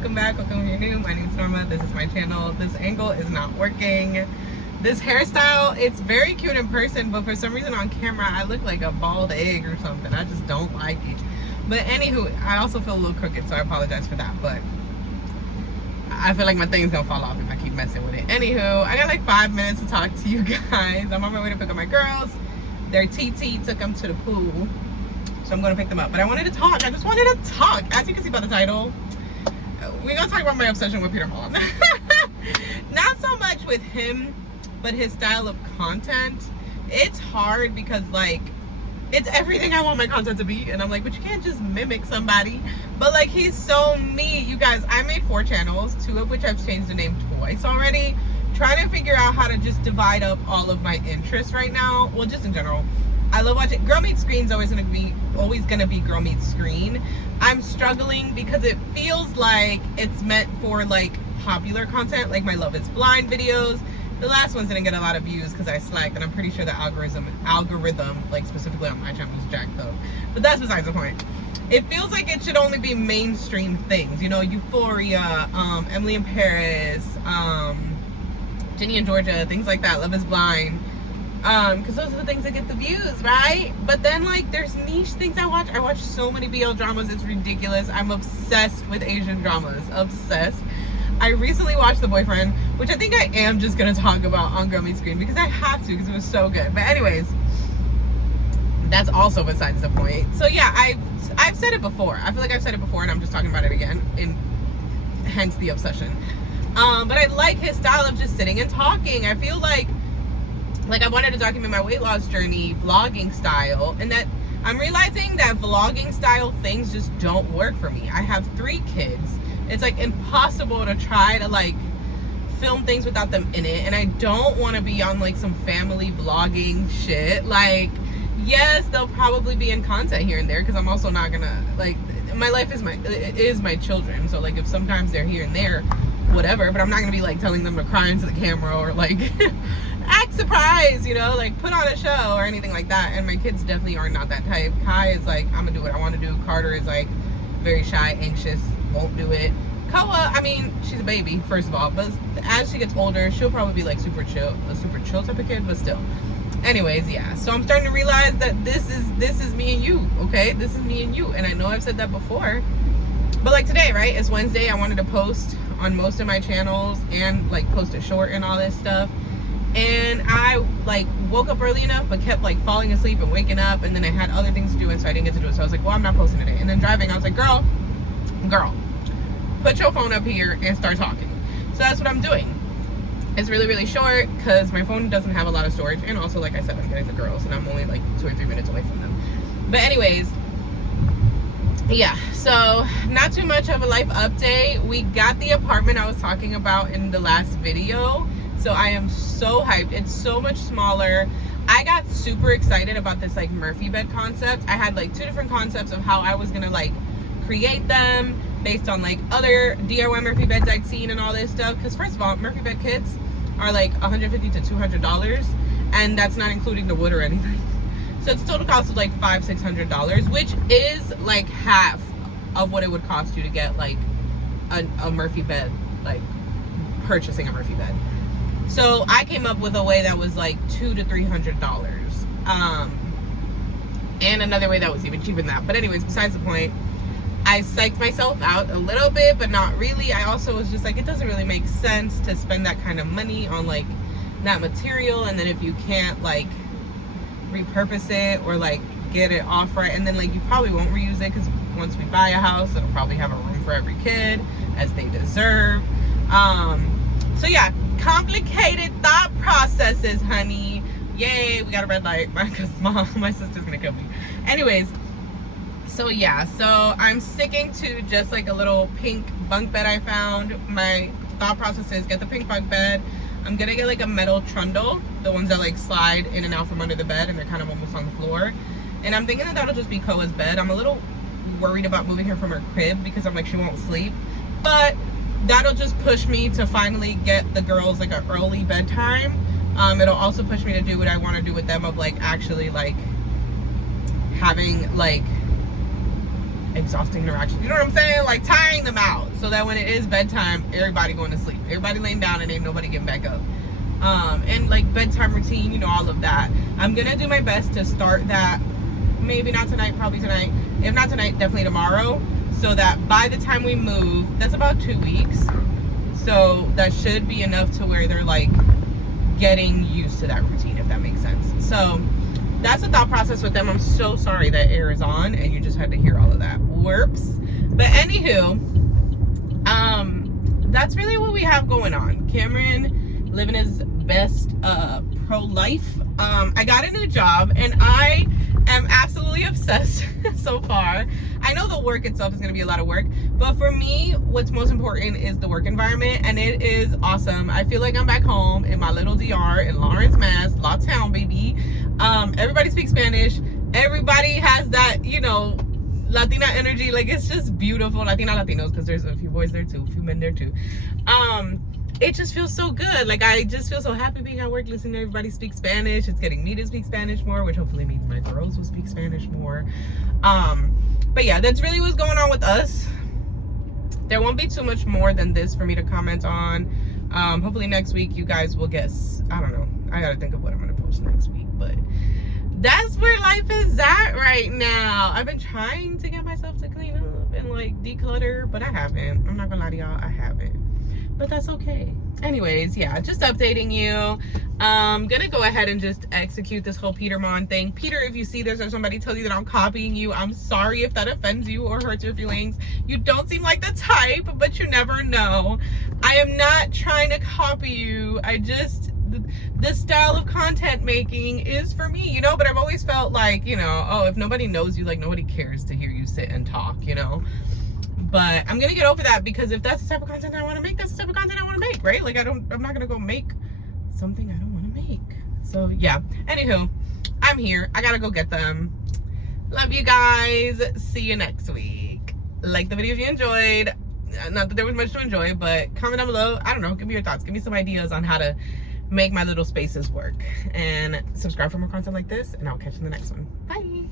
welcome back, welcome if you're new. My name is Norma, this is my channel. This angle is not working. This hairstyle, it's very cute in person, but for some reason on camera I look like a bald egg or something. I just don't like it. But anywho, I also feel a little crooked, so I apologize for that, but I feel like my thing's gonna fall off if I keep messing with it. Anywho, I got like 5 minutes to talk to you guys. I'm on my way to pick up my girls. Their TT took them to the pool, so I'm gonna pick them up. But I wanted to talk. I just wanted to talk. As you can see by the title, we're gonna talk about my obsession with Peter Monn. Not so much with him, but his style of content. It's hard because like it's everything I want my content to be, and I'm like, but you can't just mimic somebody. But like, he's so me. You guys, I made 4 channels, 2 of which I've changed the name twice already, trying to figure out how to just divide up all of my interests right now. Well, just in general, I love watching. Girl Meets Screen's always gonna be Girl Meets Screen. I'm struggling because it feels like it's meant for like popular content, like my Love is Blind videos. The last ones didn't get a lot of views because I slacked, and I'm pretty sure the algorithm, like specifically on my channel, is jacked up. But that's besides the point. It feels like it should only be mainstream things, you know, Euphoria, Emily in Paris, Ginny and Georgia, things like that, Love is Blind. Because those are the things that get the views, right? But then like there's niche things I watch. I watch so many BL dramas, it's ridiculous. I'm obsessed with Asian dramas, obsessed. I recently watched The Boyfriend, which I think I am just gonna talk about on Girl Meets Screen because I have to, because it was so good. But anyways, that's also besides the point. So yeah, I've said it before. I feel like I've said it before and I'm just talking about it again, and hence the obsession. But I like his style of just sitting and talking. I feel like I wanted to document my weight loss journey, vlogging style, and that I'm realizing that vlogging style things just don't work for me. I have 3 kids. It's like impossible to try to like film things without them in it, and I don't want to be on like some family vlogging shit. Like, yes, they'll probably be in content here and there because I'm also not gonna, like, my life is my children, so like if sometimes they're here and there, whatever, but I'm not gonna be like telling them to cry into the camera or like act surprised, you know, like put on a show or anything like that. And my kids definitely are not that type. Kai is like, I'm gonna do what I want to do. Carter is like very shy, anxious, won't do it. Koa, I mean, she's a baby, first of all, but as she gets older, she'll probably be like a super chill type of kid, but still. Anyways, yeah, so I'm starting to realize that this is me and you, okay? This is me and you, and I know I've said that before, but like today, right, it's Wednesday. I wanted to post on most of my channels and like post a short and all this stuff, and I like woke up early enough but kept like falling asleep and waking up, and then I had other things to do, and so I didn't get to do it. So I was like, well, I'm not posting today. And then driving, I was like, girl, put your phone up here and start talking. So that's what I'm doing. It's really, really short because my phone doesn't have a lot of storage, and also, like I said, I'm getting the girls and I'm only like 2 or 3 minutes away from them. But anyways, yeah, so not too much of a life update. We got the apartment I was talking about in the last video, so I am so hyped. It's so much smaller. I got super excited about this like Murphy bed concept. I had like 2 different concepts of how I was gonna like create them based on like other DIY Murphy beds I'd seen and all this stuff. Because first of all, Murphy bed kits are like $150 to $200, and that's not including the wood or anything. So it's total cost of like $500-600, which is like half of what it would cost you to get like a Murphy bed, like purchasing a Murphy bed. So I came up with a way that was like $200 to $300, and another way that was even cheaper than that. But anyways, besides the point, I psyched myself out a little bit, but not really. I also was just like, it doesn't really make sense to spend that kind of money on like that material, and then if you can't like repurpose it or like get it off right, and then like you probably won't reuse it because once we buy a house, it'll probably have a room for every kid, as they deserve. So yeah, complicated thought processes, honey. Yay, we got a red light because my sister's gonna kill me. Anyways, so yeah, so I'm sticking to just like a little pink bunk bed I found. My thought process is get the pink bunk bed. I'm gonna get like a metal trundle, the ones that like slide in and out from under the bed and they're kind of almost on the floor. And I'm thinking that that'll just be Koa's bed. I'm a little worried about moving her from her crib because I'm like, she won't sleep. But that'll just push me to finally get the girls like an early bedtime. It'll also push me to do what I want to do with them, of like actually like having like exhausting interaction. You know what I'm saying? Like tiring them out so that when it is bedtime, everybody going to sleep. Everybody laying down and ain't nobody getting back up. And like bedtime routine, you know, all of that. I'm gonna do my best to start that, maybe not tonight, probably tonight. If not tonight, definitely tomorrow. So that by the time we move, that's about 2 weeks. So that should be enough to where they're like getting used to that routine, if that makes sense. So that's the thought process with them. I'm so sorry that air is on and you just had to hear all of that. Whoops. But anywho, that's really what we have going on. Cameron living his best pro-life. I got a new job and I am absolutely obsessed so far. I know the work itself is going to be a lot of work, but for me, what's most important is the work environment, and it is awesome. I feel like I'm back home in my little DR in Lawrence, Mass, La Town, baby. Everybody speaks Spanish. Everybody has that, you know, Latina energy. Like, it's just beautiful. Latinos, because there's a few boys there too, a few men there too. It just feels so good. Like, I just feel so happy being at work, listening to everybody speak Spanish. It's getting me to speak Spanish more, which hopefully means my girls will speak Spanish more. But yeah, that's really what's going on with us. There won't be too much more than this for me to comment on. Hopefully next week you guys will guess. I don't know. I gotta think of what I'm gonna post next week, but that's where life is at right now. I've been trying to get myself to clean up and like declutter, but I haven't. I'm not gonna lie to y'all, I haven't. But that's okay. Anyways, yeah, just updating you. I'm gonna go ahead and just execute this whole Peter Monn thing. Peter, if you see this or somebody tells you that I'm copying you, I'm sorry if that offends you or hurts your feelings. You don't seem like the type, but you never know. I am not trying to copy you. I just, this style of content making is for me, you know, but I've always felt like, you know, oh, if nobody knows you, like nobody cares to hear you sit and talk, you know. But I'm gonna get over that, because if that's the type of content I want to make, that's the type of content I want to make, right? Like I'm not gonna go make something I don't want to make. So yeah, anywho, I'm here. I gotta go get them. Love you guys. See you next week. Like the video if you enjoyed. Not that there was much to enjoy, but comment down below. I don't know, give me your thoughts. Give me some ideas on how to make my little spaces work. And subscribe for more content like this, and I'll catch you in the next one. Bye.